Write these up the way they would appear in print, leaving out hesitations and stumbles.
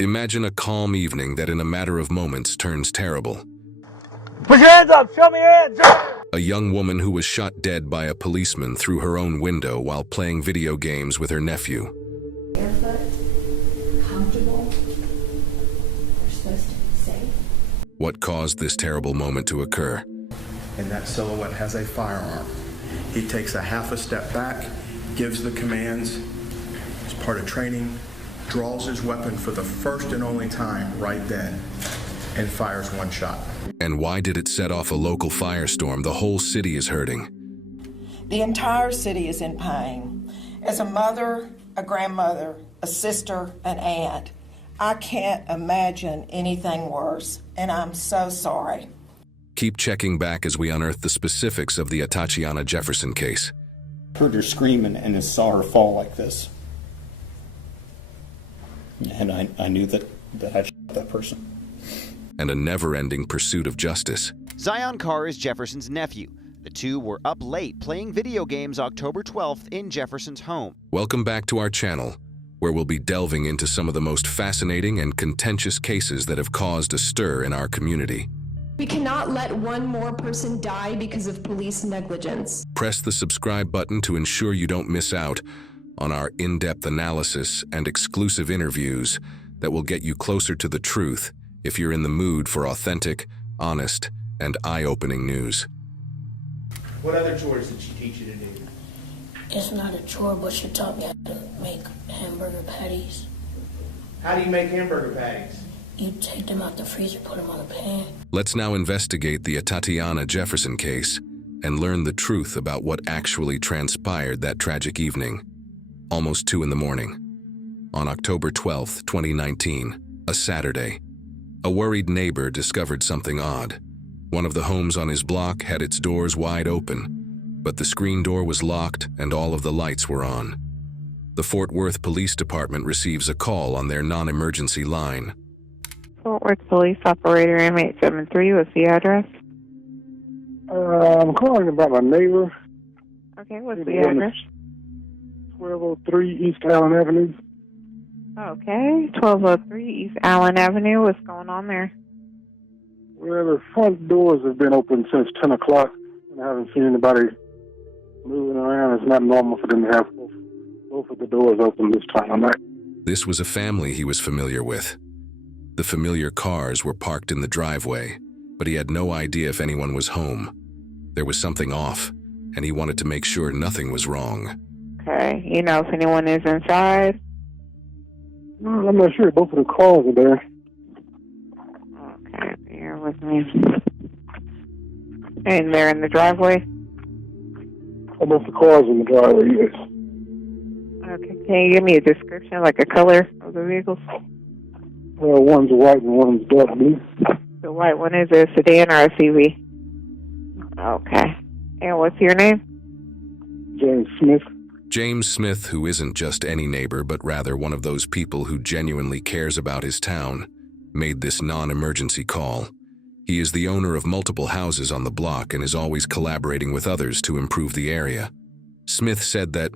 Imagine a calm evening that in a matter of moments turns terrible. Put your hands up! Show me your hands! A young woman who was shot dead by a policeman through her own window while playing video games with her nephew. Barefoot, comfortable. We're supposed to be safe. What caused this terrible moment to occur? And that silhouette has a firearm. He takes a half a step back, gives the commands as part of training, draws his weapon for the first and only time right then, and fires one shot. And why did it set off a local firestorm? The whole city is hurting. The entire city is in pain. As a mother, a grandmother, a sister, an aunt, I can't imagine anything worse, and I'm so sorry. Keep checking back as we unearth the specifics of the Atatiana Jefferson case. Heard her screaming and I saw her fall like this. And I knew that I shot that person. And a never-ending pursuit of justice. Zion Carr is Jefferson's nephew. The two were up late playing video games October 12th in Jefferson's home. Welcome back to our channel, where we'll be delving into some of the most fascinating and contentious cases that have caused a stir in our community. We cannot let one more person die because of police negligence. Press the subscribe button to ensure you don't miss out on our in-depth analysis and exclusive interviews that will get you closer to the truth if you're in the mood for authentic, honest, and eye-opening news. What other chores did she teach you to do? It's not a chore, but she taught me how to make hamburger patties. How do you make hamburger patties? You take them out the freezer, put them on a pan. Let's now investigate the Atatiana Jefferson case and learn the truth about what actually transpired that tragic evening. Almost 2 in the morning. On October 12th, 2019, a Saturday, a worried neighbor discovered something odd. One of the homes on his block had its doors wide open, but the screen door was locked and all of the lights were on. The Fort Worth Police Department receives a call on their non-emergency line. Fort Worth Police Operator M873, what's the address? I'm calling about my neighbor. Okay, what's the address? 1203 East Allen Avenue. Okay, 1203 East Allen Avenue. What's going on there? Well, the front doors have been open since 10 o'clock, and I haven't seen anybody moving around. It's not normal for them to have both of the doors open this time of night. This was a family he was familiar with. The familiar cars were parked in the driveway, but he had no idea if anyone was home. There was something off, and he wanted to make sure nothing was wrong. Okay, you know if anyone is inside? No, I'm not sure. Both of the cars are there. Okay, bear with me. And they're in the driveway? Both the cars in the driveway, yes. Okay, can you give me a description, like a color of the vehicles? Well, one's white and one's dark blue. The white one is a sedan or a CV? Okay. And what's your name? James Smith. James Smith, who isn't just any neighbor, but rather one of those people who genuinely cares about his town, made this non-emergency call. He is the owner of multiple houses on the block and is always collaborating with others to improve the area. Smith said that,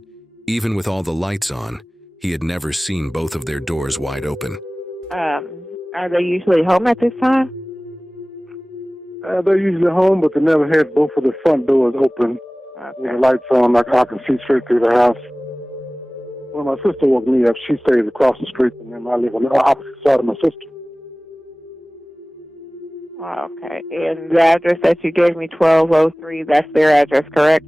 even with all the lights on, he had never seen both of their doors wide open. Are they usually home at this time? They're usually home, but they never had both of the front doors open. With the lights on, like I can see straight through the house. When my sister woke me up, she stays across the street, and then I live on the opposite side of my sister. Okay. And the address that you gave me, 1203, that's their address, correct?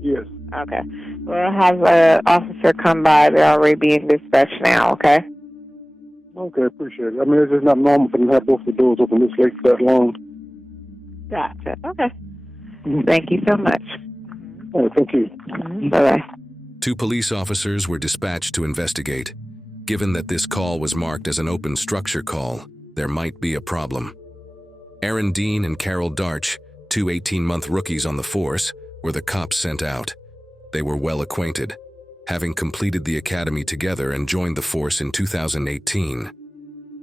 Yes. Okay. We'll have an officer come by. They're already being dispatched now, okay? Okay, appreciate it. I mean, it's just not normal for them to have both the doors open this late for that long. Gotcha. Okay. Thank you so much. All right, thank you. Bye-bye. 2 police officers were dispatched to investigate. Given that this call was marked as an open structure call, there might be a problem. Aaron Dean and Carol Darch, 2 18-month rookies on the force, were the cops sent out. They were well acquainted, having completed the academy together and joined the force in 2018.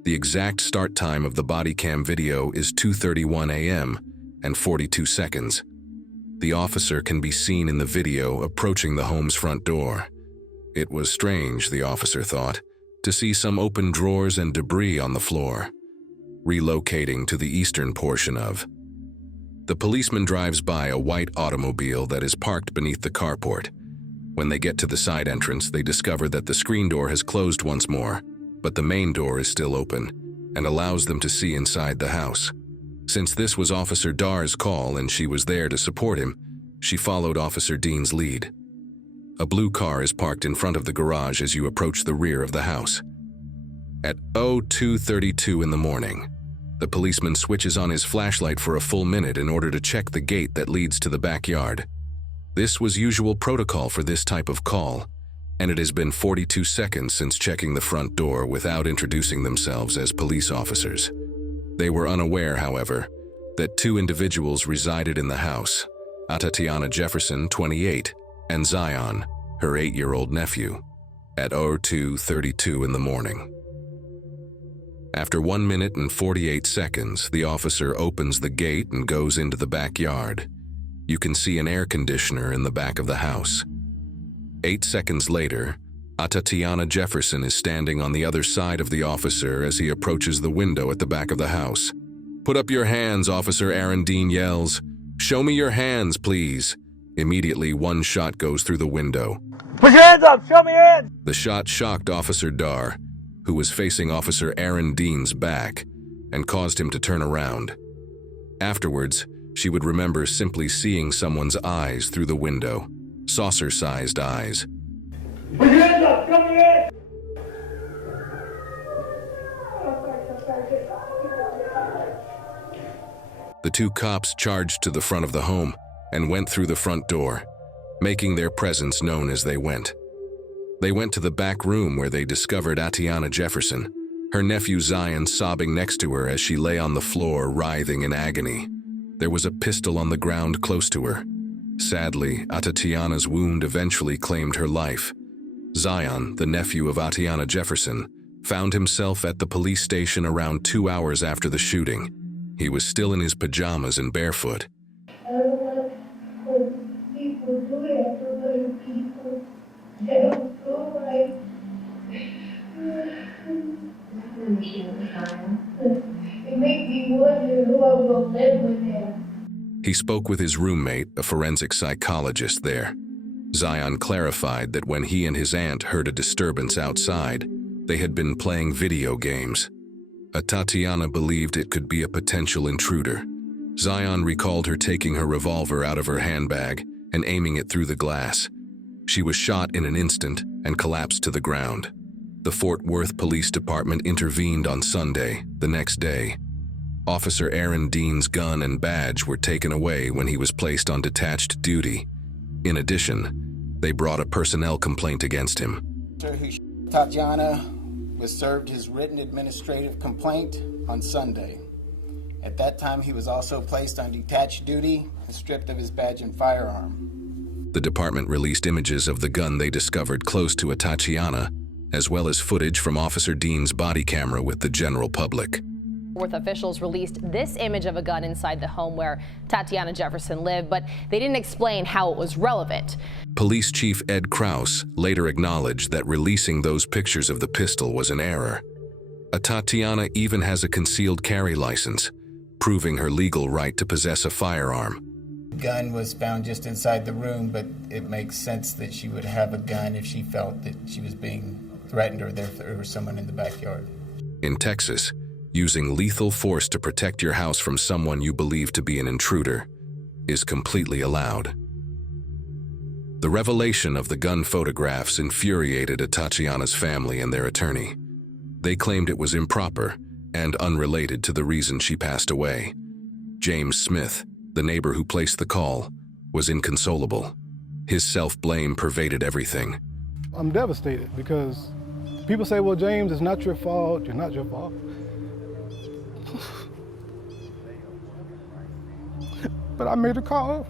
The exact start time of the body cam video is 2:31 a.m. and 42 seconds. The officer can be seen in the video approaching the home's front door. It was strange, the officer thought, to see some open drawers and debris on the floor, relocating to the eastern portion of. The policeman drives by a white automobile that is parked beneath the carport. When they get to the side entrance, they discover that the screen door has closed once more, but the main door is still open and allows them to see inside the house. Since this was Officer Darr's call and she was there to support him, she followed Officer Dean's lead. A blue car is parked in front of the garage as you approach the rear of the house. At 02:32 in the morning, the policeman switches on his flashlight for a full minute in order to check the gate that leads to the backyard. This was usual protocol for this type of call, and it has been 42 seconds since checking the front door without introducing themselves as police officers. They were unaware, however, that two individuals resided in the house, Atatiana Jefferson, 28, and Zion, her 8-year-old nephew, at 02:32 in the morning. After 1 minute and 48 seconds, the officer opens the gate and goes into the backyard. You can see an air conditioner in the back of the house. 8 seconds later, Atatiana Jefferson is standing on the other side of the officer as he approaches the window at the back of the house. "Put up your hands," Officer Aaron Dean yells. "Show me your hands, please." Immediately, one shot goes through the window. Put your hands up! Show me your hands! The shot shocked Officer Darr, who was facing Officer Aaron Dean's back, and caused him to turn around. Afterwards, she would remember simply seeing someone's eyes through the window, saucer-sized eyes. Put your hands up! Show me your hands! The two cops charged to the front of the home and went through the front door, making their presence known as they went. They went to the back room where they discovered Atatiana Jefferson, her nephew Zion sobbing next to her as she lay on the floor writhing in agony. There was a pistol on the ground close to her. Sadly, Atatiana's wound eventually claimed her life. Zion, the nephew of Atatiana Jefferson, found himself at the police station around 2 hours after the shooting. He was still in his pajamas and barefoot. I don't want when people do that to other people. They don't go right. It makes me wonder who I will live with them. He spoke with his roommate, a forensic psychologist there. Zion clarified that when he and his aunt heard a disturbance outside, they had been playing video games. Atatiana believed it could be a potential intruder. Zion recalled her taking her revolver out of her handbag and aiming it through the glass. She was shot in an instant and collapsed to the ground. The Fort Worth Police Department intervened on Sunday, the next day. Officer Aaron Dean's gun and badge were taken away when he was placed on detached duty. In addition, they brought a personnel complaint against him. Atatiana was served his written administrative complaint on Sunday. At that time, he was also placed on detached duty and stripped of his badge and firearm. The department released images of the gun they discovered close to Atatiana, as well as footage from Officer Dean's body camera with the general public. Worth officials released this image of a gun inside the home where Atatiana Jefferson lived, but they didn't explain how it was relevant. Police Chief Ed Krause later acknowledged that releasing those pictures of the pistol was an error. Atatiana even has a concealed carry license, proving her legal right to possess a firearm. The gun was found just inside the room, but it makes sense that she would have a gun if she felt that she was being threatened or there was someone in the backyard. In Texas, using lethal force to protect your house from someone you believe to be an intruder is completely allowed. The revelation of the gun photographs infuriated Atatiana's family and their attorney. They claimed it was improper and unrelated to the reason she passed away. James Smith, the neighbor who placed the call, was inconsolable. His self-blame pervaded everything. I'm devastated because people say, well, James, it's not your fault. You're not your fault. But I made a call.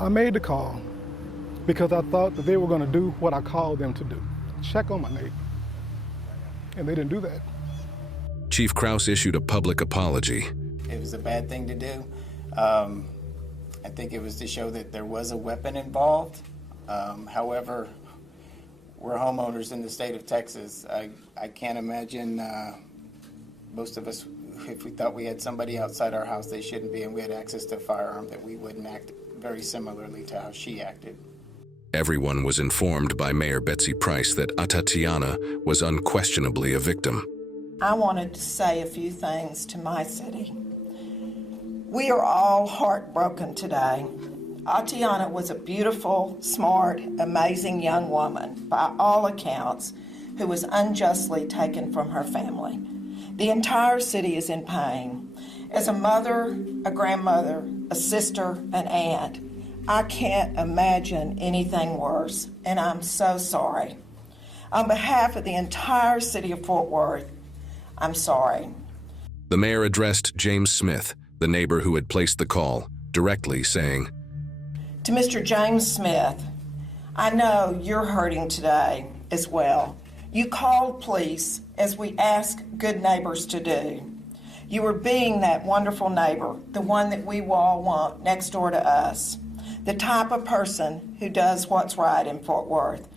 I made the call because I thought that they were going to do what I called them to do, check on my neighbor. And they didn't do that. Chief Krause issued a public apology. It was a bad thing to do. I think it was to show that there was a weapon involved. However, we're homeowners in the state of Texas. I can't imagine most of us, if we thought we had somebody outside our house they shouldn't be and we had access to a firearm, that we wouldn't act very similarly to how she acted. Everyone was informed by Mayor Betsy Price that Atatiana was unquestionably a victim. I wanted to say a few things to my city. We are all heartbroken today. Atatiana was a beautiful, smart, amazing young woman, by all accounts, who was unjustly taken from her family. The entire city is in pain. As a mother, a grandmother, a sister, an aunt, I can't imagine anything worse, and I'm so sorry. On behalf of the entire city of Fort Worth, I'm sorry. The mayor addressed James Smith, the neighbor who had placed the call, directly saying, To Mr. James Smith, I know you're hurting today as well. You called police, as we ask good neighbors to do. You were being that wonderful neighbor, the one that we all want next door to us, the type of person who does what's right in Fort Worth.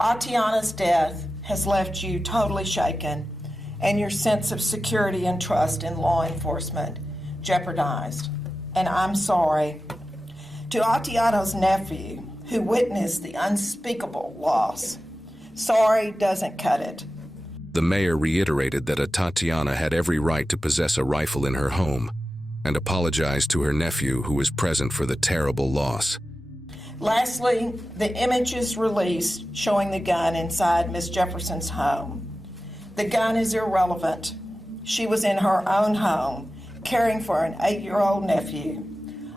Atatiana's death has left you totally shaken, and your sense of security and trust in law enforcement jeopardized. And I'm sorry. To Atatiana's nephew, who witnessed the unspeakable loss, sorry doesn't cut it. The mayor reiterated that Atatiana had every right to possess a rifle in her home and apologized to her nephew, who was present for the terrible loss. Lastly, the images released showing the gun inside Miss Jefferson's home. The gun is irrelevant. She was in her own home, caring for an 8-year-old nephew.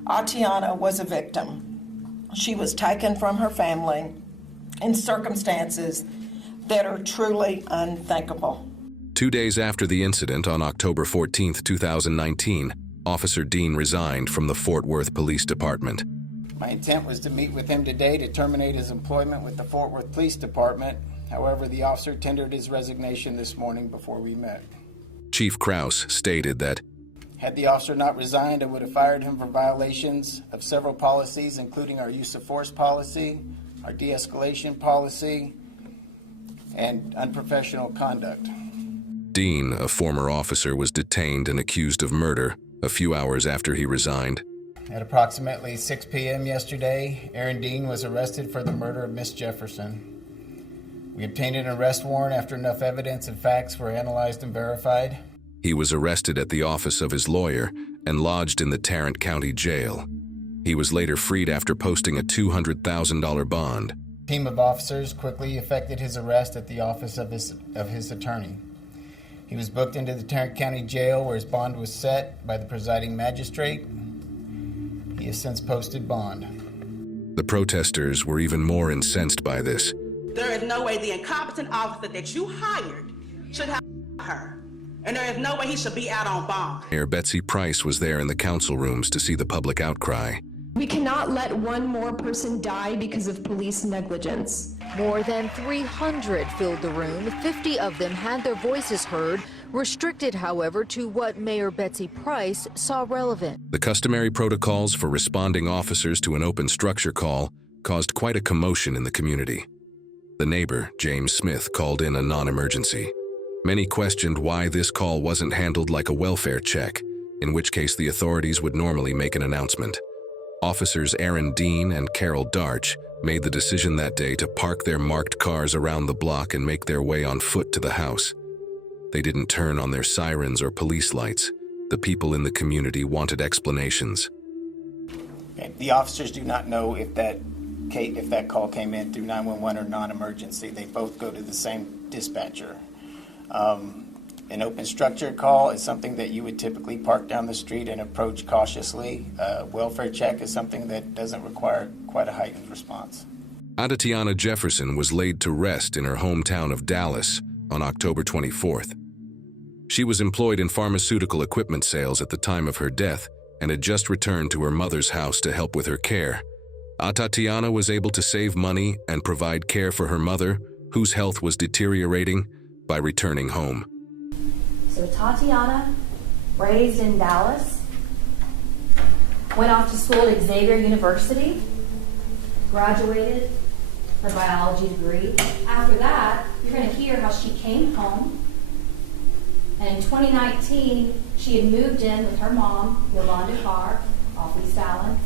Atatiana was a victim. She was taken from her family in circumstances that are truly unthinkable. 2 days after the incident, on October 14, 2019, Officer Dean resigned from the Fort Worth Police Department. My intent was to meet with him today to terminate his employment with the Fort Worth Police Department. However, the officer tendered his resignation this morning before we met. Chief Krause stated that, Had the officer not resigned, I would have fired him for violations of several policies, including our use of force policy, our de-escalation policy, and unprofessional conduct. Dean, a former officer, was detained and accused of murder a few hours after he resigned. At approximately 6 p.m. yesterday, Aaron Dean was arrested for the murder of Miss Jefferson. We obtained an arrest warrant after enough evidence and facts were analyzed and verified. He was arrested at the office of his lawyer and lodged in the Tarrant County Jail. He was later freed after posting a $200,000 bond. A team of officers quickly effected his arrest at the office of his attorney. He was booked into the Tarrant County Jail, where his bond was set by the presiding magistrate. He has since posted bond. The protesters were even more incensed by this. There is no way the incompetent officer that you hired should have her. And there is no way he should be out on bond. Mayor Betsy Price was there in the council rooms to see the public outcry. We cannot let one more person die because of police negligence. More than 300 filled the room. 50 of them had their voices heard, restricted, however, to what Mayor Betsy Price saw relevant. The customary protocols for responding officers to an open structure call caused quite a commotion in the community. The neighbor, James Smith, called in a non-emergency. Many questioned why this call wasn't handled like a welfare check, in which case the authorities would normally make an announcement. Officers Aaron Dean and Carol Darch made the decision that day to park their marked cars around the block and make their way on foot to the house. They didn't turn on their sirens or police lights. The people in the community wanted explanations. The officers do not know if that call came in through 911 or non-emergency. They both go to the same dispatcher. An open structure call is something that you would typically park down the street and approach cautiously. Welfare check is something that doesn't require quite a heightened response. Atatiana Jefferson was laid to rest in her hometown of Dallas on October 24th. She was employed in pharmaceutical equipment sales at the time of her death and had just returned to her mother's house to help with her care. Atatiana was able to save money and provide care for her mother, whose health was deteriorating, by returning home. So Atatiana, raised in Dallas, went off to school at Xavier University, graduated her biology degree. After that, you're going to hear how she came home. And in 2019, she had moved in with her mom, Yolanda Carr, off East Allen,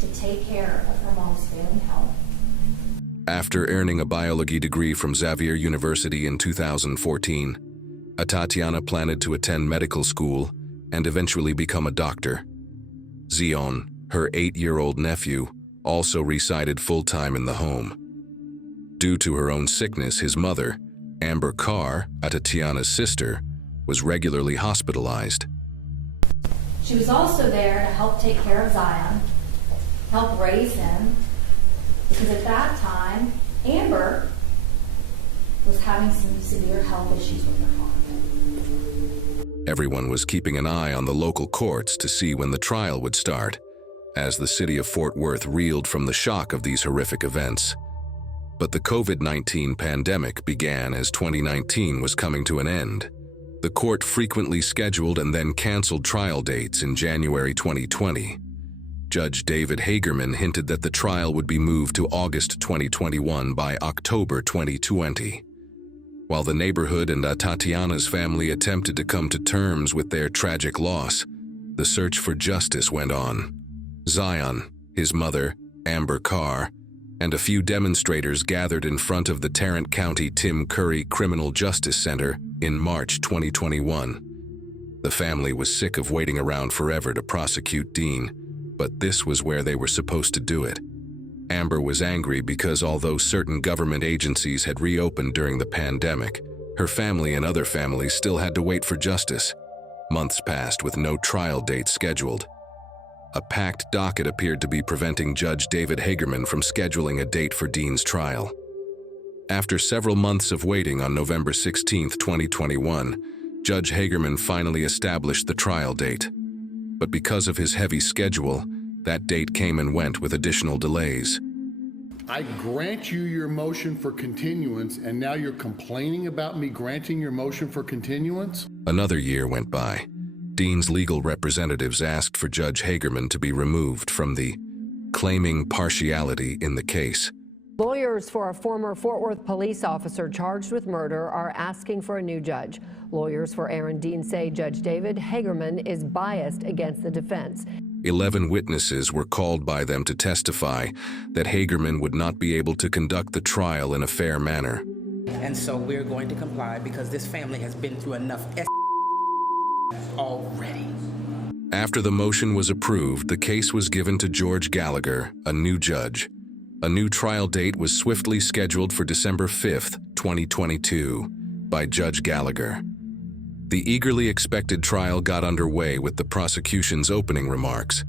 to take care of her mom's failing health. After earning a biology degree from Xavier University in 2014, Atatiana planned to attend medical school and eventually become a doctor. Zion, her 8-year-old nephew, also resided full-time in the home. Due to her own sickness, his mother, Amber Carr, Atatiana's sister, was regularly hospitalized. She was also there to help take care of Zion, help raise him, because at that time, Amber was having some severe health issues with her heart. Everyone was keeping an eye on the local courts to see when the trial would start, as the city of Fort Worth reeled from the shock of these horrific events. But the COVID-19 pandemic began as 2019 was coming to an end. The court frequently scheduled and then canceled trial dates in January 2020. Judge David Hagerman hinted that the trial would be moved to August 2021 by October 2020. While the neighborhood and Atatiana's family attempted to come to terms with their tragic loss, the search for justice went on. Zion, his mother, Amber Carr, and a few demonstrators gathered in front of the Tarrant County Tim Curry Criminal Justice Center in March 2021. The family was sick of waiting around forever to prosecute Dean, but this was where they were supposed to do it. Amber was angry because although certain government agencies had reopened during the pandemic, her family and other families still had to wait for justice. Months passed with no trial date scheduled. A packed docket appeared to be preventing Judge David Hagerman from scheduling a date for Dean's trial. After several months of waiting, on November 16, 2021, Judge Hagerman finally established the trial date. But because of his heavy schedule, that date came and went with additional delays. I grant you your motion for continuance, and now you're complaining about me granting your motion for continuance? Another year went by. Dean's legal representatives asked for Judge Hagerman to be removed from the claiming partiality in the case. Lawyers for a former Fort Worth police officer charged with murder are asking for a new judge. Lawyers for Aaron Dean say Judge David Hagerman is biased against the defense. 11 witnesses were called by them to testify that Hagerman would not be able to conduct the trial in a fair manner. And so we're going to comply because this family has been through enough already. After the motion was approved, the case was given to George Gallagher, a new judge. A new trial date was swiftly scheduled for December 5, 2022, by Judge Gallagher. The eagerly expected trial got underway with the prosecution's opening remarks,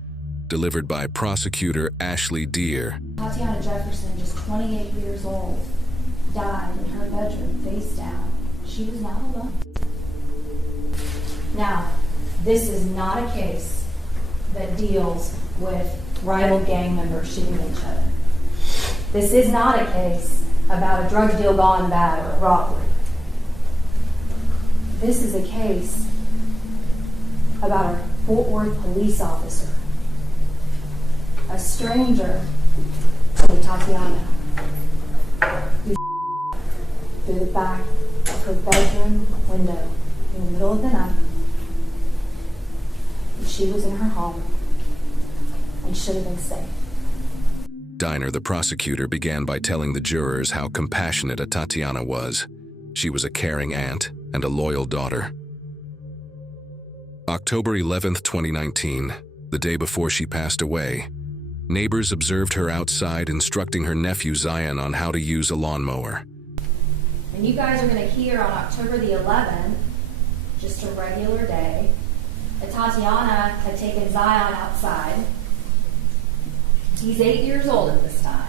delivered by prosecutor Ashley Deere. Atatiana Jefferson, just 28 years old, died in her bedroom face down. She was not alone. Now, this is not a case that deals with rival gang members shooting each other. This is not a case about a drug deal gone bad or a robbery. This is a case about a Fort Worth police officer, a stranger to Atatiana, who through the back of her bedroom window in the middle of the night. And she was in her home and should have been safe. Diner, the prosecutor, began by telling the jurors how compassionate Atatiana was. She was a caring aunt and a loyal daughter. October 11, 2019, the day before she passed away, neighbors observed her outside instructing her nephew Zion on how to use a lawnmower. And you guys are going to hear on October the 11th, just a regular day, Atatiana had taken Zion outside. He's 8 years old at this time.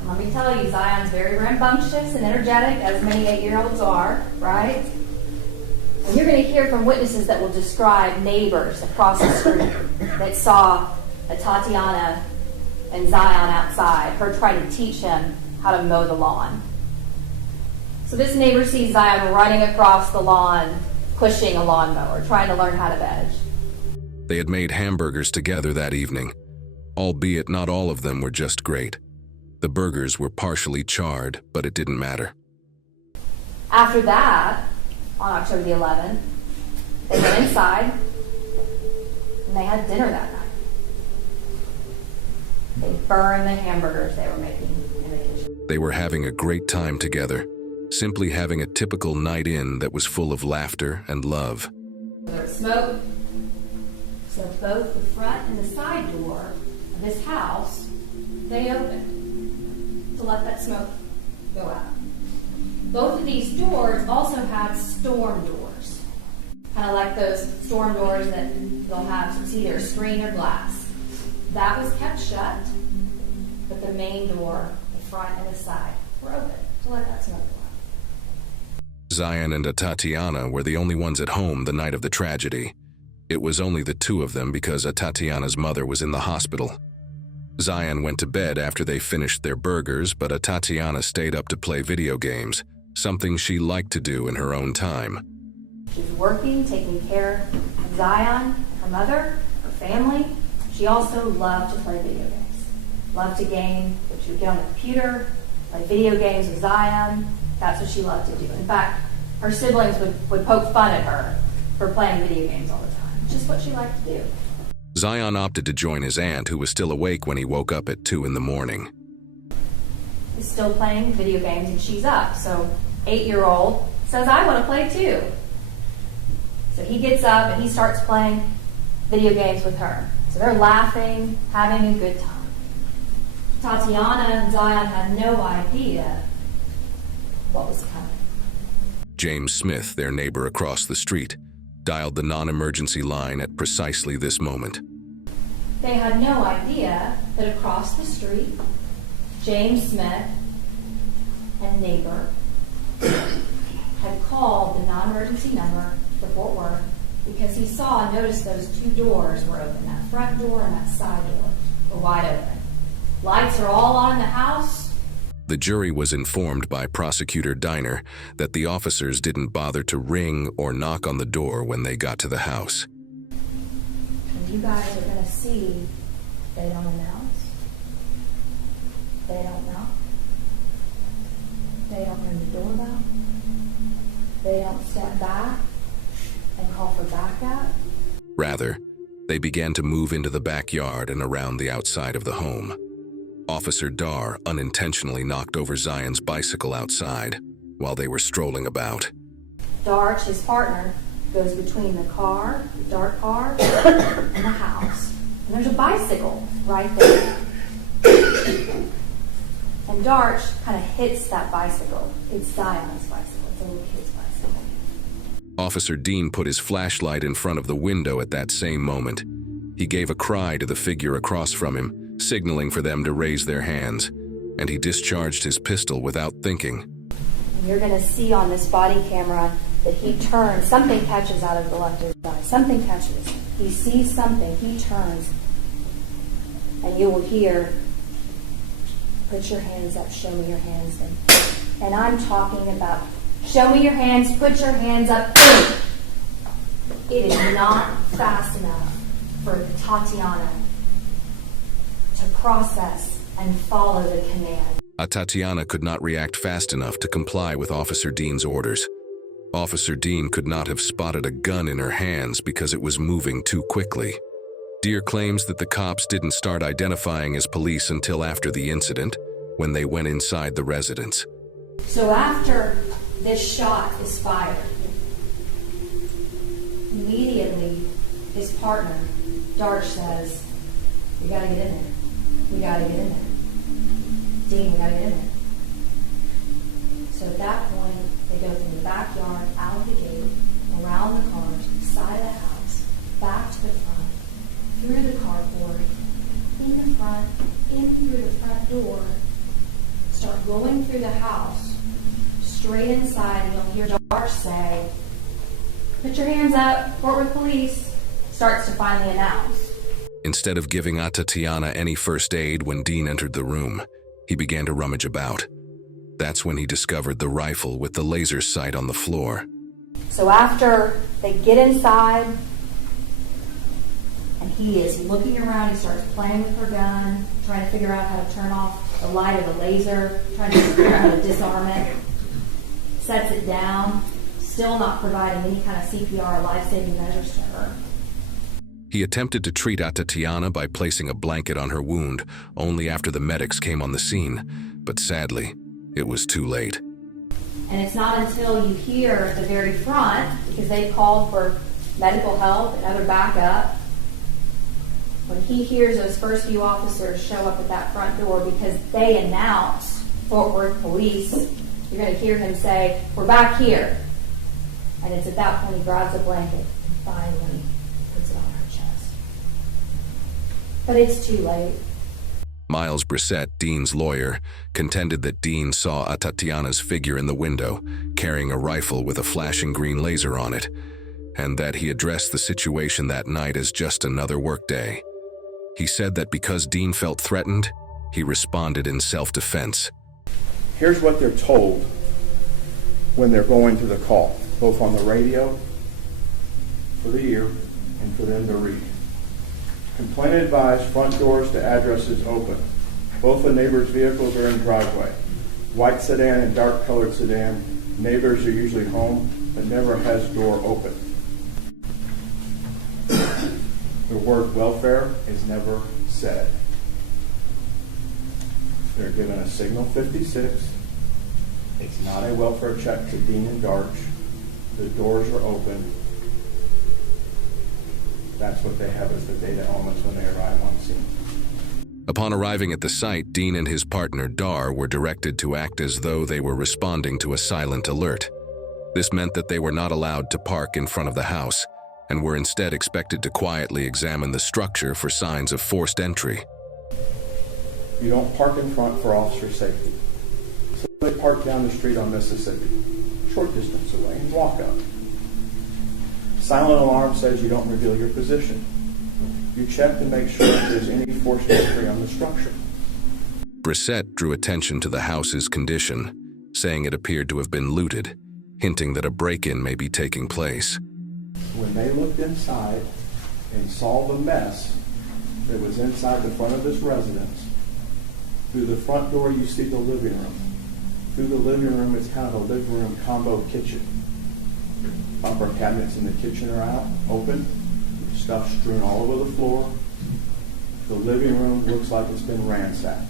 And let me tell you, Zion's very rambunctious and energetic, as many 8-year-olds are, right? And you're going to hear from witnesses that will describe neighbors across the street that saw Atatiana and Zion outside, her trying to teach him how to mow the lawn. So this neighbor sees Zion running across the lawn, pushing a lawnmower, trying to learn how to veg. They had made hamburgers together that evening, albeit not all of them were just great. The burgers were partially charred, but it didn't matter. After that, on October the 11th, they went inside and they had dinner that night. They burned the hamburgers they were making in the kitchen. They were having a great time together, simply having a typical night in that was full of laughter and love. There was smoke, so both the front and the side door of this house, they opened to let that smoke go out. Both of these doors also had storm doors, kind of like those storm doors that they'll have, it's either a screen or glass. That was kept shut, but the main door, the front and the side, were open to let that smoke go out. Zion and Atatiana were the only ones at home the night of the tragedy. It was only the two of them because Atatiana's mother was in the hospital. Zion went to bed after they finished their burgers, but Atatiana stayed up to play video games, something she liked to do in her own time. She was working, taking care of Zion, her mother, her family. She also loved to play video games. Loved to game, but she would get on the computer, play video games with Zion. That's what she loved to do. In fact, her siblings would poke fun at her for playing video games all the time. Just what she liked to do. Zion opted to join his aunt, who was still awake when he woke up at 2 in the morning. He's still playing video games and she's up. So 8-year-old says, I want to play too. So he gets up and he starts playing video games with her. So they're laughing, having a good time. Atatiana and Zion had no idea what was coming. James Smith, their neighbor across the street, dialed the non-emergency line at precisely this moment. They had no idea that across the street, James Smith and neighbor had called the non-emergency number for Fort Worth because he saw and noticed those two doors were open. That front door and that side door were wide open. Lights are all on in the house. The jury was informed by Prosecutor Diner that the officers didn't bother to ring or knock on the door when they got to the house. And you guys are going to see they don't announce. They don't knock. They don't ring the doorbell. They don't step back and call for backup. Rather, they began to move into the backyard and around the outside of the home. Officer Dar unintentionally knocked over Zion's bicycle outside while they were strolling about. Darch, his partner, goes between the car, the dark car, and the house. And there's a bicycle right there. And Darch kind of hits that bicycle. It's Zion's bicycle. It's a little kid's bicycle. Officer Dean put his flashlight in front of the window at that same moment. He gave a cry to the figure across from him, signaling for them to raise their hands, and he discharged his pistol without thinking. And you're going to see on this body camera that he turns. Something catches out of the left of his eye. Something catches. He sees something. He turns. And you will hear, put your hands up, show me your hands. And I'm talking about, show me your hands, put your hands up. It is not fast enough for Atatiana to process and follow the command. Atatiana could not react fast enough to comply with Officer Dean's orders. Officer Dean could not have spotted a gun in her hands because it was moving too quickly. Deer claims that the cops didn't start identifying as police until after the incident, when they went inside the residence. So after this shot is fired, immediately his partner, Darch, says, "We gotta get in there. We gotta get in there. Dean, we gotta get in there." So at that point, they go from the backyard, out the gate, around the cars, side of the house, back to the front, through the carport, in the front, in through the front door, start going through the house, straight inside, and you'll hear Darch say, "Put your hands up, Fort Worth Police," starts to finally announce. Instead of giving Atatiana any first aid when Dean entered the room, he began to rummage about. That's when he discovered the rifle with the laser sight on the floor. So after they get inside, and he is looking around, he starts playing with her gun, trying to figure out how to turn off the light of a laser, trying to figure out how to disarm it, sets it down, still not providing any kind of CPR or life-saving measures to her. He attempted to treat Atatiana by placing a blanket on her wound only after the medics came on the scene, but sadly, it was too late. And it's not until you hear at the very front, because they've called for medical help and other backup, when he hears those first few officers show up at that front door, because they announce Fort Worth Police, you're going to hear him say, "We're back here." And it's at that point he grabs a blanket, finally puts it on her chest. But it's too late. Miles Brissett, Dean's lawyer, contended that Dean saw Atatiana's figure in the window, carrying a rifle with a flashing green laser on it, and that he addressed the situation that night as just another workday. He said that because Dean felt threatened, he responded in self-defense. Here's what they're told when they're going to the call, both on the radio, for the ear, and for them to read. Complaint advised, front doors to addresses open. Both the neighbors' vehicles are in driveway. White sedan and dark colored sedan. Neighbors are usually home, but never has door open. The word welfare is never said. They're given a signal 56. It's not a welfare check to Dean and Darch. The doors are open. That's what they have as the data elements when they arrive on scene. Upon arriving at the site, Dean and his partner Dar were directed to act as though they were responding to a silent alert. This meant that they were not allowed to park in front of the house and were instead expected to quietly examine the structure for signs of forced entry. You don't park in front for officer safety. So they park down the street on Mississippi, short distance away, and walk up. Silent alarm says you don't reveal your position. You check to make sure if there's any forced entry on the structure. Brissett drew attention to the house's condition, saying it appeared to have been looted, hinting that a break-in may be taking place. When they looked inside and saw the mess that was inside the front of this residence, through the front door you see the living room. Through the living room it's kind of a living room combo kitchen. Upper cabinets in the kitchen are out, open, stuff strewn all over the floor. The living room looks like it's been ransacked.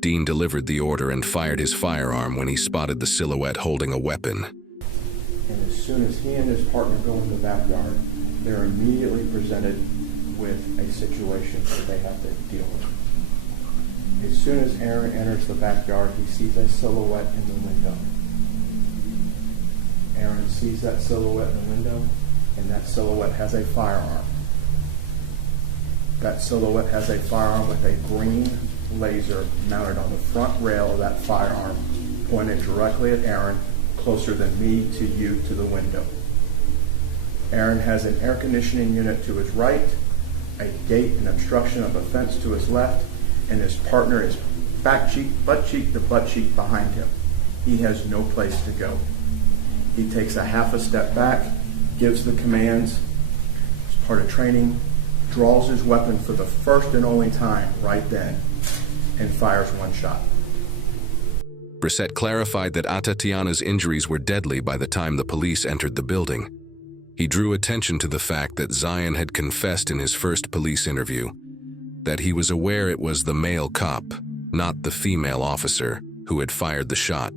Dean delivered the order and fired his firearm when he spotted the silhouette holding a weapon. And as soon as he and his partner go in the backyard, they're immediately presented with a situation that they have to deal with. As soon as Aaron enters the backyard, he sees a silhouette in the window. Aaron sees that silhouette in the window, and that silhouette has a firearm. That silhouette has a firearm with a green laser mounted on the front rail of that firearm, pointed directly at Aaron, closer than me to you to the window. Aaron has an air conditioning unit to his right, a gate and obstruction of a fence to his left, and his partner is butt cheek to butt cheek behind him. He has no place to go. He takes a half a step back, gives the commands, as part of training, draws his weapon for the first and only time right then, and fires one shot. Brissett clarified that Atatiana's injuries were deadly by the time the police entered the building. He drew attention to the fact that Zion had confessed in his first police interview that he was aware it was the male cop, not the female officer, who had fired the shot.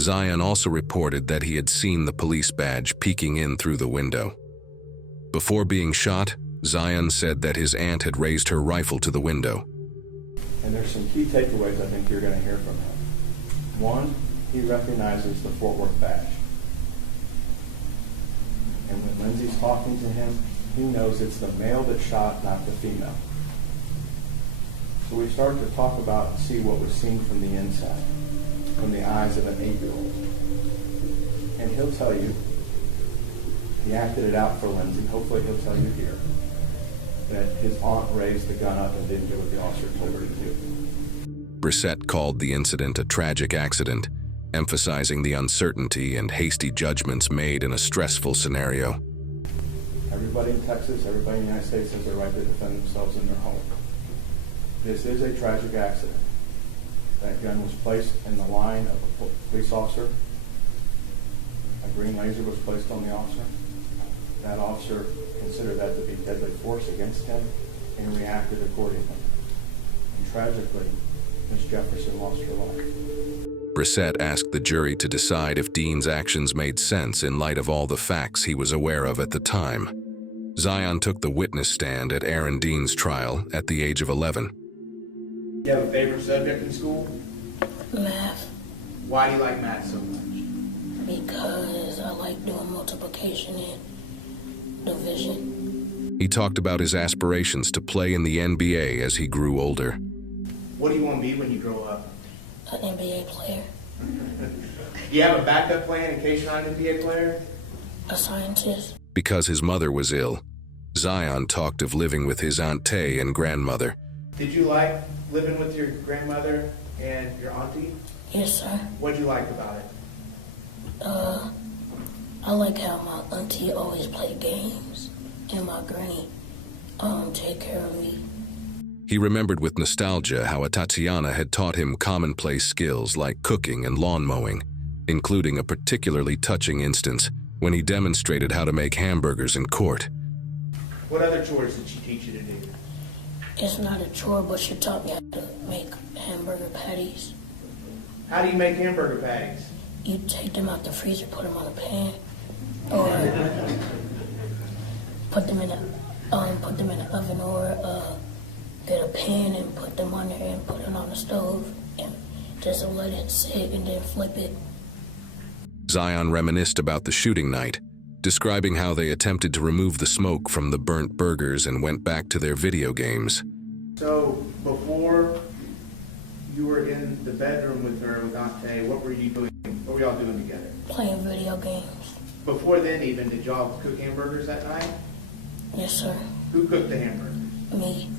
Zion also reported that he had seen the police badge peeking in through the window. Before being shot, Zion said that his aunt had raised her rifle to the window. And there's some key takeaways I think you're going to hear from him. One, he recognizes the Fort Worth badge. And when Lindsay's talking to him, he knows it's the male that shot, not the female. So we start to talk about and see what was seen from the inside, from the eyes of an 8-year-old. And he'll tell you, he acted it out for Lindsay, hopefully he'll tell you here, that his aunt raised the gun up and didn't do what the officer told her to do. Brissett called the incident a tragic accident, emphasizing the uncertainty and hasty judgments made in a stressful scenario. Everybody in Texas, everybody in the United States has the right to defend themselves in their home. This is a tragic accident. That gun was placed in the line of a police officer. A green laser was placed on the officer. That officer considered that to be deadly force against him and reacted accordingly. And tragically, Ms. Jefferson lost her life. Brissett asked the jury to decide if Dean's actions made sense in light of all the facts he was aware of at the time. Zion took the witness stand at Aaron Dean's trial at the age of 11. You have a favorite subject in school? Math. Why do you like math so much? Because I like doing multiplication and division. He talked about his aspirations to play in the NBA as he grew older. What do you want to be when you grow up? An NBA player. Do you have a backup plan in case you're not an NBA player? A scientist. Because his mother was ill, Zion talked of living with his Aunt Tay and grandmother. Did you like living with your grandmother and your auntie? Yes, sir. What did you like about it? I like how my auntie always played games and my granny take care of me. He remembered with nostalgia how Atatiana had taught him commonplace skills like cooking and lawn mowing, including a particularly touching instance when he demonstrated how to make hamburgers in court. What other chores did she teach you to do? It's not a chore, but she taught me how to make hamburger patties. How do you make hamburger patties? You take them out the freezer, put them on a pan, or put them in an oven, or get a pan and put them on there and put it on the stove and just let it sit and then flip it. Zion reminisced about the shooting night, describing how they attempted to remove the smoke from the burnt burgers and went back to their video games. So before you were in the bedroom with her, with Aunt Tay, what were you doing? What were y'all doing together? Playing video games. Before then even, did y'all cook hamburgers that night? Yes, sir. Who cooked the hamburgers? Me.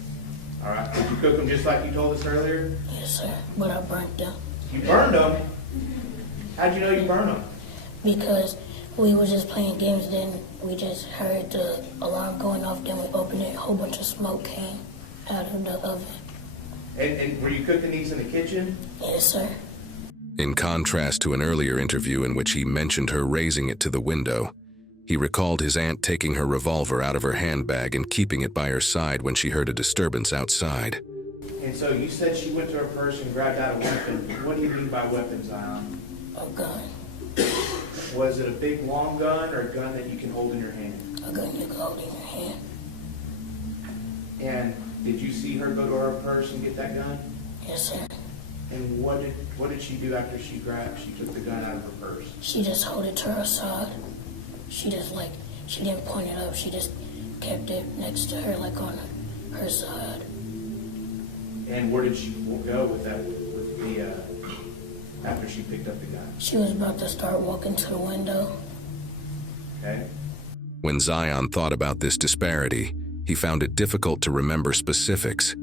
All right. Did you cook them just like you told us earlier? Yes, sir. But I burnt them. You burned them? How'd you know you burned them? Because we were just playing games, then we just heard the alarm going off, then we opened it, a whole bunch of smoke came out of the oven. And were you cooking these in the kitchen? Yes, sir. In contrast to an earlier interview in which he mentioned her raising it to the window, he recalled his aunt taking her revolver out of her handbag and keeping it by her side when she heard a disturbance outside. And so you said she went to her purse and grabbed out a weapon. What do you mean by weapon, Zion? A gun. Was it a big long gun or a gun that you can hold in your hand? A gun you can hold in your hand. And did you see her go to her purse and get that gun? Yes, sir. And what did she do after she took the gun out of her purse? She just held it to her side. She didn't point it up. She just kept it next to her, like on her side. And where did she go with that, after she picked up the gun? She was about to start walking to the window. Okay. When Zion thought about this disparity, he found it difficult to remember specifics.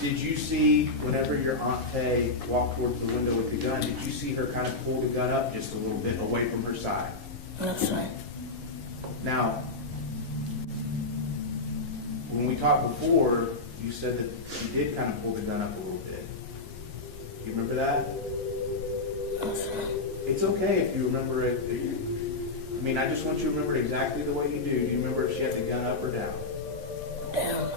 Did you see, whenever your Aunt Tay walked towards the window with the gun, did you see her kind of pull the gun up just a little bit away from her side? No, sir. Now, when we talked before, you said that she did kind of pull the gun up a little bit. You remember that? No, sir. It's okay if you remember it. I mean, I just want you to remember it exactly the way you do. Do you remember if she had the gun up or down? Down.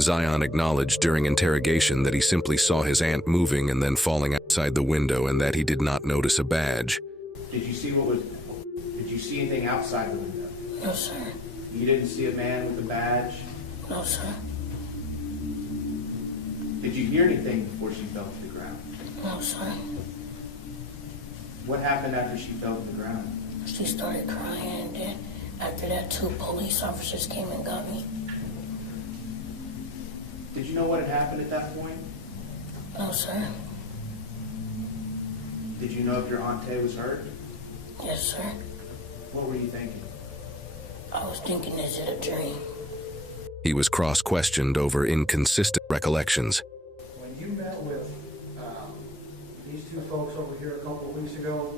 Zion acknowledged during interrogation that he simply saw his aunt moving and then falling outside the window and that he did not notice a badge. Did you see anything outside the window? No, sir. You didn't see a man with a badge? No, sir. Did you hear anything before she fell to the ground? No, sir. What happened after she fell to the ground? She started crying, and then after that, 2 police officers came and got me. Did you know what had happened at that point? No, sir. Did you know if your Aunt Tay was hurt? Yes, sir. What were you thinking? I was thinking, is it a dream? He was cross-questioned over inconsistent recollections. When you met with these 2 folks over here a couple of weeks ago,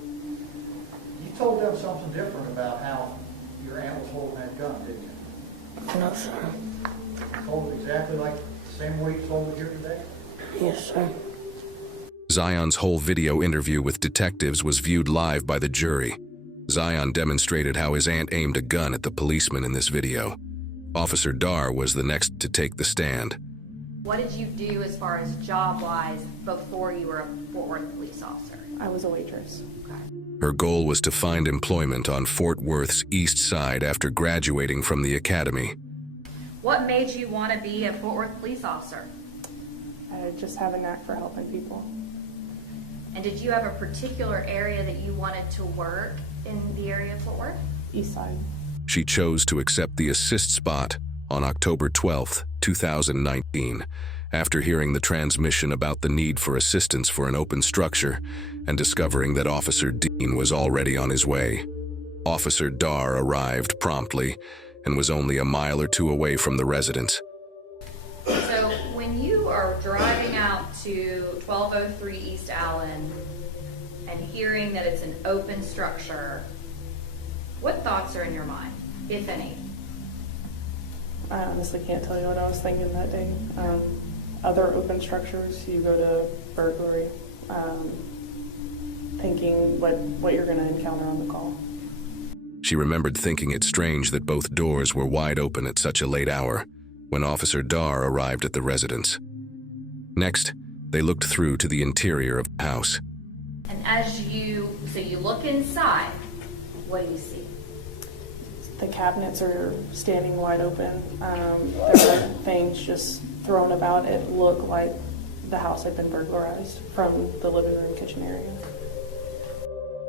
you told them something different about how your aunt was holding that gun, didn't you? No, sir. You told it exactly like the same way you told it here today? Yes, sir. Zion's whole video interview with detectives was viewed live by the jury. Zion demonstrated how his aunt aimed a gun at the policeman in this video. Officer Dar was the next to take the stand. What did you do as far as job-wise before you were a Fort Worth police officer? I was a waitress. Okay. Her goal was to find employment on Fort Worth's east side after graduating from the academy. What made you want to be a Fort Worth police officer? I just have a knack for helping people. And did you have a particular area that you wanted to work in the area of Fort Worth? East side. She chose to accept the assist spot on October 12, 2019, after hearing the transmission about the need for assistance for an open structure and discovering that Officer Dean was already on his way. Officer Dar arrived promptly and was only a mile or two away from the residence. So when you are driving out to 1203 East Allen and hearing that it's an open structure, what thoughts are in your mind, if any? I honestly can't tell you what I was thinking that day. Other open structures, you go to burglary, thinking what you're going to encounter on the call. She remembered thinking it strange that both doors were wide open at such a late hour when Officer Dar arrived at the residence. Next, they looked through to the interior of the house. And so you look inside, what do you see? The cabinets are standing wide open. There are things just thrown about. It looked like the house had been burglarized from the living room kitchen area.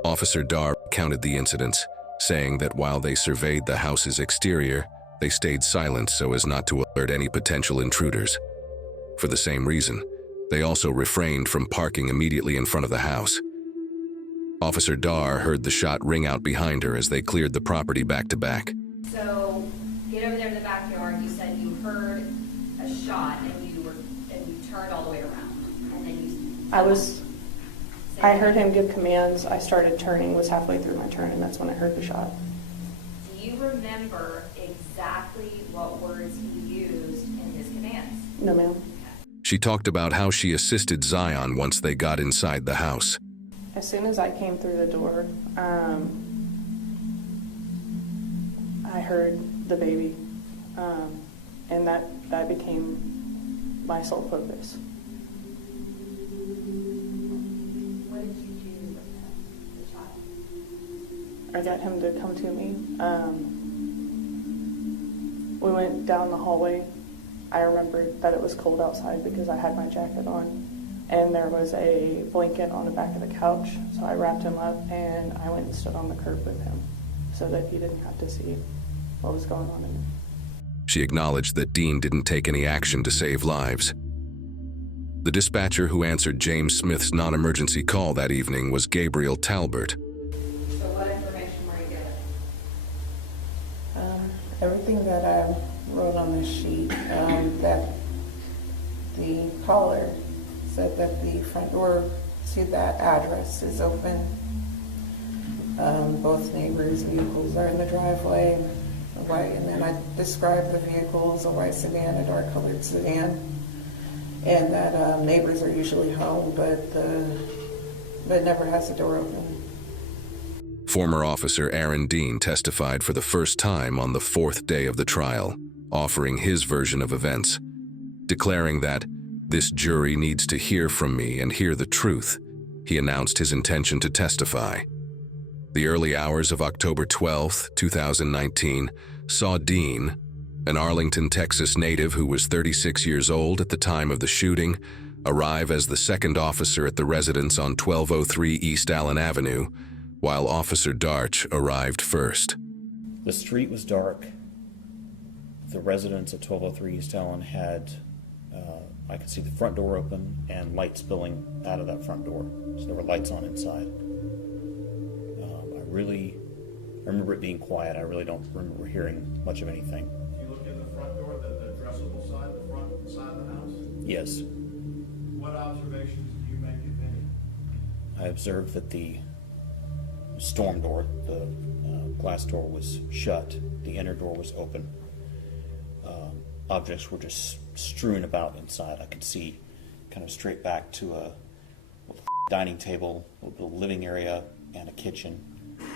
Officer Dar recounted the incidents, saying that while they surveyed the house's exterior, they stayed silent so as not to alert any potential intruders. For the same reason, they also refrained from parking immediately in front of the house. Officer Dar heard the shot ring out behind her as they cleared the property back to back. So get over there in the backyard. You said you heard a shot and you turned all the way around, and then I heard him give commands. I started turning, was halfway through my turn, and that's when I heard the shot. Do you remember exactly what words he used in his commands? No, ma'am. She talked about how she assisted Zion once they got inside the house. As soon as I came through the door, I heard the baby, and that became my sole focus. What did you do with the child? I got him to come to me. We went down the hallway. I remembered that it was cold outside because I had my jacket on, and there was a blanket on the back of the couch, so I wrapped him up and I went and stood on the curb with him so that he didn't have to see what was going on in there. She acknowledged that Dean didn't take any action to save lives. The dispatcher who answered James Smith's non-emergency call that evening was Gabriel Talbert. So what information were you given? Everything that I wrote on this sheet, that the caller said that the front door to that address is open. Both neighbors' vehicles are in the driveway, and then I described the vehicles, a white sedan, a dark colored sedan, and that neighbors are usually home, but never has the door open. Former officer Aaron Dean testified for the first time on the fourth day of the trial, offering his version of events, declaring that this jury needs to hear from me and hear the truth. He announced his intention to testify. The early hours of October 12, 2019, saw Dean, an Arlington, Texas native who was 36 years old at the time of the shooting, arrive as the second officer at the residence on 1203 East Allen Avenue, while Officer Darch arrived first. The street was dark. The residence at 1203 East Allen had, I could see the front door open and light spilling out of that front door. So there were lights on inside. I remember it being quiet. I really don't remember hearing much of anything. You look in the front door, the addressable side, the front side of the house? Yes. What observations did you make, if any? I observed that the storm door, the glass door was shut. The inner door was open. Objects were just strewn about inside. I could see kind of straight back to a dining table, a little living area, and a kitchen.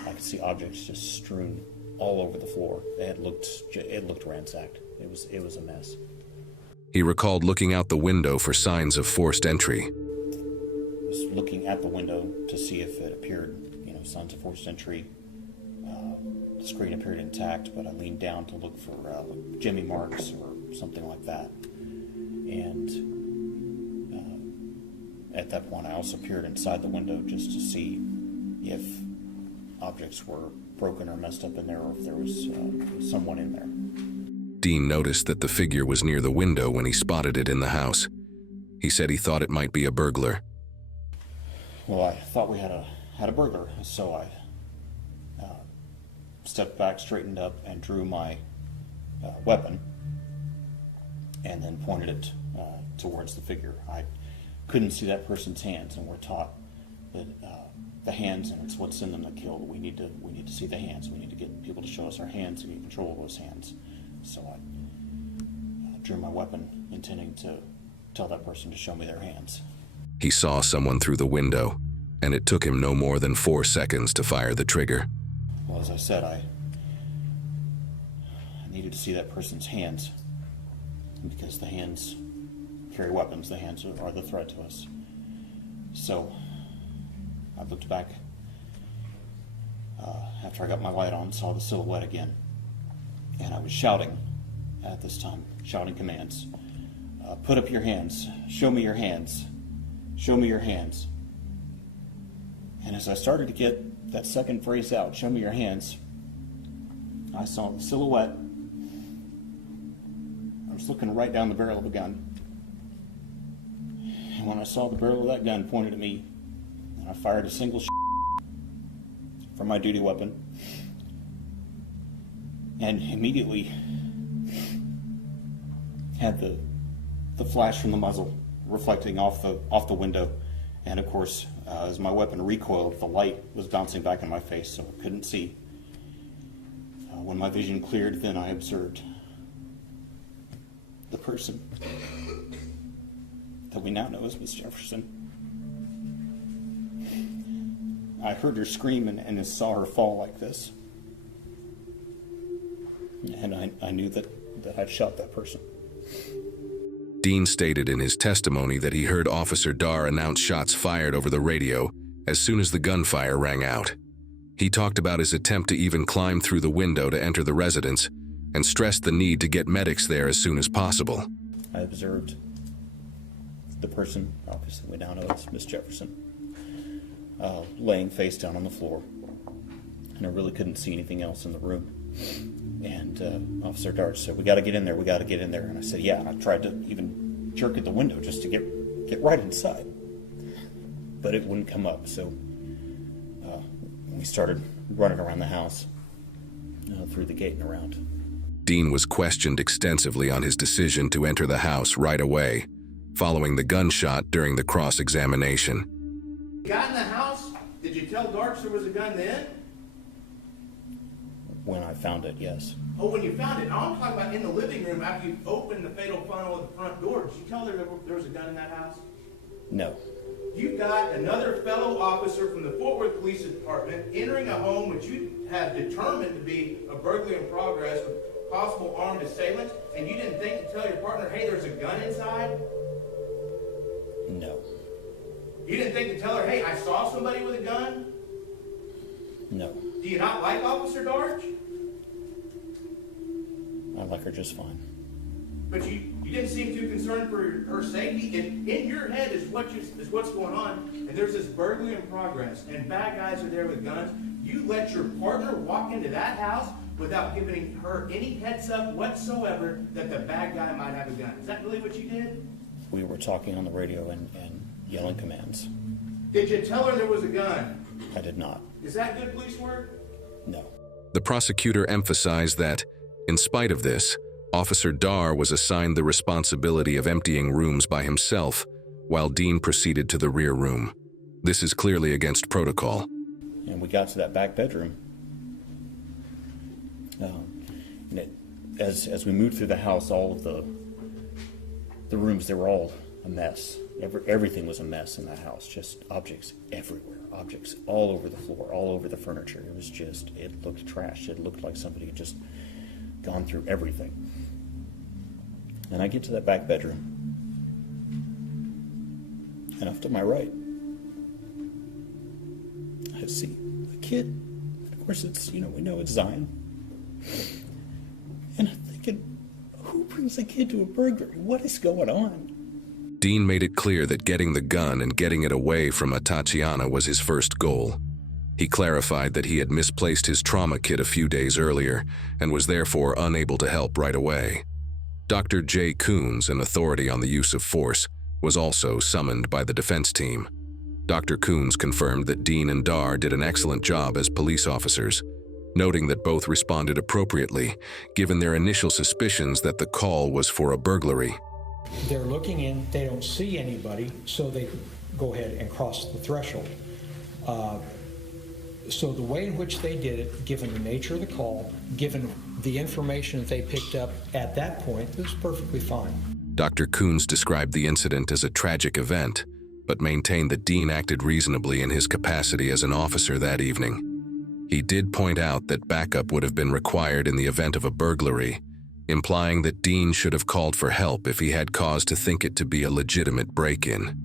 I could see objects just strewn all over the floor. It looked ransacked. It was a mess. He recalled looking out the window for signs of forced entry. I was looking at the window to see if it appeared, signs of forced entry. The screen appeared intact, but I leaned down to look for jimmy marks or something like that. And at that point, I also peered inside the window just to see if objects were broken or messed up in there, or if there was someone in there. Dean noticed that the figure was near the window when he spotted it in the house. He said he thought it might be a burglar. Well, I thought we had a burglar, so I stepped back, straightened up, and drew my weapon, and then pointed it towards the figure. I couldn't see that person's hands, and we're taught that the hands, and it's what's in them that kill. We need to see the hands. We need to get people to show us our hands and get control of those hands. So I drew my weapon, intending to tell that person to show me their hands. He saw someone through the window, and it took him no more than 4 seconds to fire the trigger. Well, as I said, I needed to see that person's hands, because the hands carry weapons. The hands are the threat to us. So I looked back after I got my light on, saw the silhouette again, and I was shouting at this time, shouting commands. Put up your hands. Show me your hands. Show me your hands. And as I started to get that second phrase out, show me your hands, I saw the silhouette. I was looking right down the barrel of a gun. And when I saw the barrel of that gun pointed at me, I fired a single from my duty weapon. And immediately had the flash from the muzzle reflecting off the window. And of course, as my weapon recoiled, the light was bouncing back in my face, so I couldn't see. When my vision cleared, then I observed the person that we now know as Miss Jefferson. I heard her scream and saw her fall like this. And I knew that I'd shot that person. Dean stated in his testimony that he heard Officer Dar announce shots fired over the radio as soon as the gunfire rang out. He talked about his attempt to even climb through the window to enter the residence and stressed the need to get medics there as soon as possible. I observed the person, obviously we now know it's Miss Jefferson, laying face down on the floor, and I really couldn't see anything else in the room. And Officer Dart said, "We got to get in there, we got to get in there." And I said, "Yeah." And I tried to even jerk at the window just to get right inside, but it wouldn't come up. So we started running around the house, through the gate and around. Dean was questioned extensively on his decision to enter the house right away, following the gunshot during the cross-examination. You got in the house? Did you tell Darts there was a gun then? When I found it, yes. Oh, when you found it. Now I'm talking about in the living room after you opened the fatal funnel at the front door. Did you tell her there was a gun in that house? No. You've got another fellow officer from the Fort Worth Police Department entering a home which you have determined to be a burglary in progress with possible armed assailants, and you didn't think to tell your partner, "Hey, there's a gun inside"? No. You didn't think to tell her, "Hey, I saw somebody with a gun"? No. Do you not like Officer Darch? I like her just fine. But you didn't seem too concerned for her safety. And in your head is what's going on. And there's this burglary in progress, and bad guys are there with guns. You let your partner walk into that house without giving her any heads up whatsoever that the bad guy might have a gun. Is that really what you did? We were talking on the radio and yelling commands. Did you tell her there was a gun? I did not. Is that good police work? No. The prosecutor emphasized that, in spite of this, Officer Dar was assigned the responsibility of emptying rooms by himself, while Dean proceeded to the rear room. This is clearly against protocol. And we got to that back bedroom. As we moved through the house, all of the rooms, they were all a mess. Everything was a mess in that house, just objects everywhere, objects all over the floor, all over the furniture. It looked trashed. It looked like somebody had just gone through everything. And I get to that back bedroom, and off to my right, I see a kid. Of course, we know it's Zion. And I'm thinking, who brings a kid to a burglary? What is going on? Dean made it clear that getting the gun and getting it away from Atatiana was his first goal. He clarified that he had misplaced his trauma kit a few days earlier and was therefore unable to help right away. Dr. J. Coons, an authority on the use of force, was also summoned by the defense team. Dr. Coons confirmed that Dean and Dar did an excellent job as police officers, noting that both responded appropriately, given their initial suspicions that the call was for a burglary. They're looking in, they don't see anybody, so they go ahead and cross the threshold. So the way in which they did it, given the nature of the call, given the information that they picked up at that point, it was perfectly fine. Dr. Coons described the incident as a tragic event, but maintained that Dean acted reasonably in his capacity as an officer that evening. He did point out that backup would have been required in the event of a burglary, implying that Dean should have called for help if he had cause to think it to be a legitimate break-in.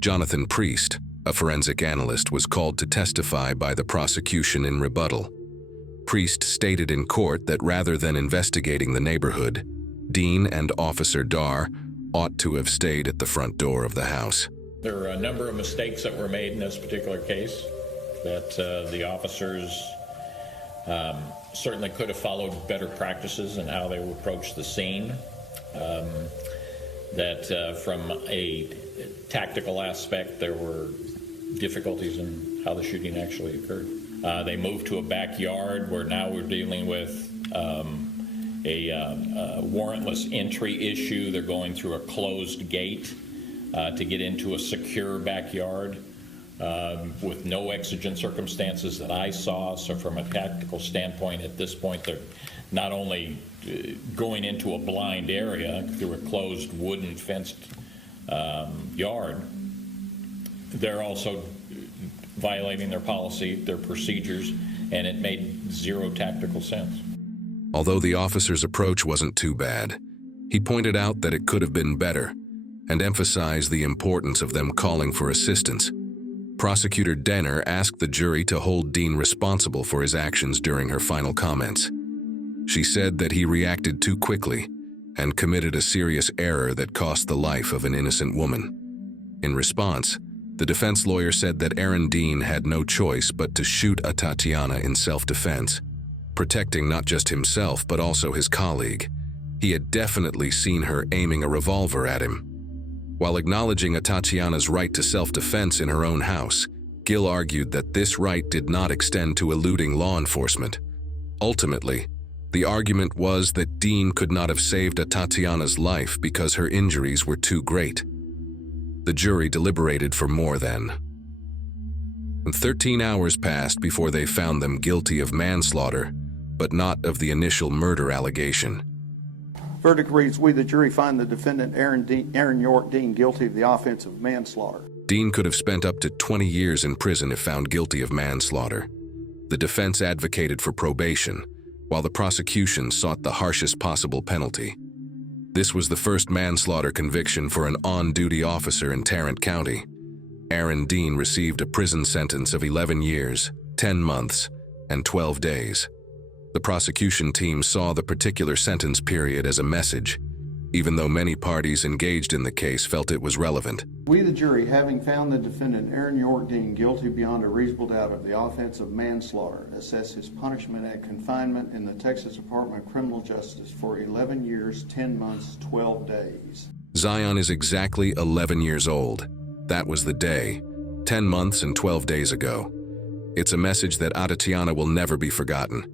Jonathan Priest, a forensic analyst, was called to testify by the prosecution in rebuttal. Priest stated in court that rather than investigating the neighborhood, Dean and Officer Dar ought to have stayed at the front door of the house. There are a number of mistakes that were made in this particular case that the officers certainly could have followed better practices in how they would approach the scene. From a tactical aspect, there were difficulties in how the shooting actually occurred. They moved to a backyard where now we're dealing with a warrantless entry issue. They're going through a closed gate to get into a secure backyard with no exigent circumstances that I saw. So from a tactical standpoint, at this point, they're not only going into a blind area through a closed wooden fenced yard, they're also violating their policy, their procedures, and it made zero tactical sense. Although the officer's approach wasn't too bad, he pointed out that it could have been better and emphasized the importance of them calling for assistance. Prosecutor Denner asked the jury to hold Dean responsible for his actions during her final comments. She said that he reacted too quickly and committed a serious error that cost the life of an innocent woman. In response, the defense lawyer said that Aaron Dean had no choice but to shoot Atatiana in self-defense, protecting not just himself but also his colleague. He had definitely seen her aiming a revolver at him. While acknowledging Atatiana's right to self-defense in her own house, Gill argued that this right did not extend to eluding law enforcement. Ultimately, the argument was that Dean could not have saved Atatiana's life because her injuries were too great. The jury deliberated for more than 13 hours passed before they found them guilty of manslaughter, but not of the initial murder allegation. Verdict reads, we, the jury, find the defendant Aaron York Dean guilty of the offense of manslaughter. Dean could have spent up to 20 years in prison if found guilty of manslaughter. The defense advocated for probation, while the prosecution sought the harshest possible penalty. This was the first manslaughter conviction for an on-duty officer in Tarrant County. Aaron Dean received a prison sentence of 11 years, 10 months, and 12 days. The prosecution team saw the particular sentence period as a message, even though many parties engaged in the case felt it was relevant. We, the jury, having found the defendant Aaron York Dean guilty beyond a reasonable doubt of the offense of manslaughter, assess his punishment at confinement in the Texas Department of Criminal Justice for 11 years, 10 months, 12 days. Zion is exactly 11 years old. That was the day, 10 months and 12 days ago. It's a message that Atatiana will never be forgotten.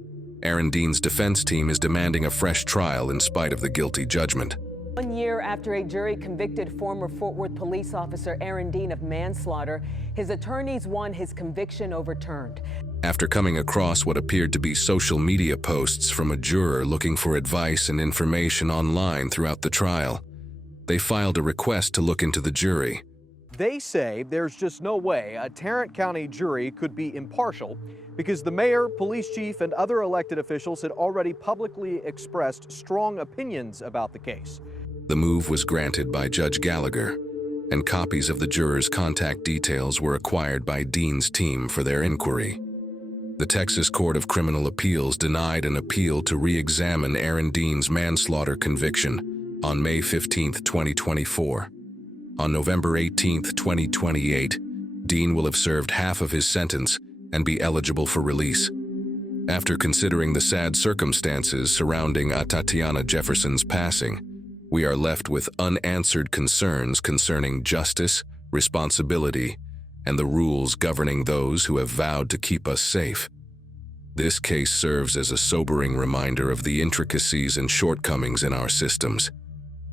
Aaron Dean's defense team is demanding a fresh trial in spite of the guilty judgment. 1 year after a jury convicted former Fort Worth police officer Aaron Dean of manslaughter, his attorneys won his conviction overturned. After coming across what appeared to be social media posts from a juror looking for advice and information online throughout the trial, they filed a request to look into the jury, They say there's just no way a Tarrant County jury could be impartial because the mayor, police chief, and other elected officials had already publicly expressed strong opinions about the case. The move was granted by Judge Gallagher, and copies of the jurors' contact details were acquired by Dean's team for their inquiry. The Texas Court of Criminal Appeals denied an appeal to re-examine Aaron Dean's manslaughter conviction on May 15, 2024. On November 18, 2028, Dean will have served half of his sentence and be eligible for release. After considering the sad circumstances surrounding Atatiana Jefferson's passing, we are left with unanswered concerns concerning justice, responsibility, and the rules governing those who have vowed to keep us safe. This case serves as a sobering reminder of the intricacies and shortcomings in our systems.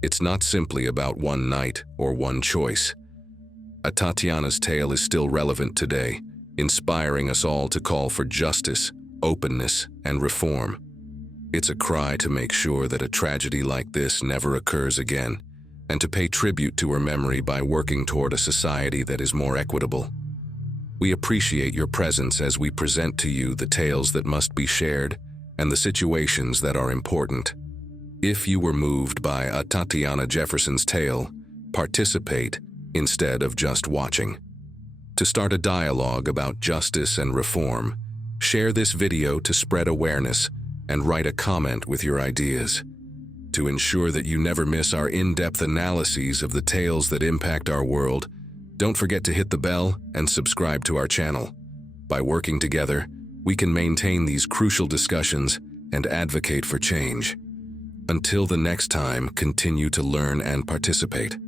It's not simply about one night or one choice. Atatiana's tale is still relevant today, inspiring us all to call for justice, openness, and reform. It's a cry to make sure that a tragedy like this never occurs again, and to pay tribute to her memory by working toward a society that is more equitable. We appreciate your presence as we present to you the tales that must be shared and the situations that are important. If you were moved by Atatiana Jefferson's tale, participate instead of just watching. To start a dialogue about justice and reform, share this video to spread awareness and write a comment with your ideas. To ensure that you never miss our in-depth analyses of the tales that impact our world, don't forget to hit the bell and subscribe to our channel. By working together, we can maintain these crucial discussions and advocate for change. Until the next time, continue to learn and participate.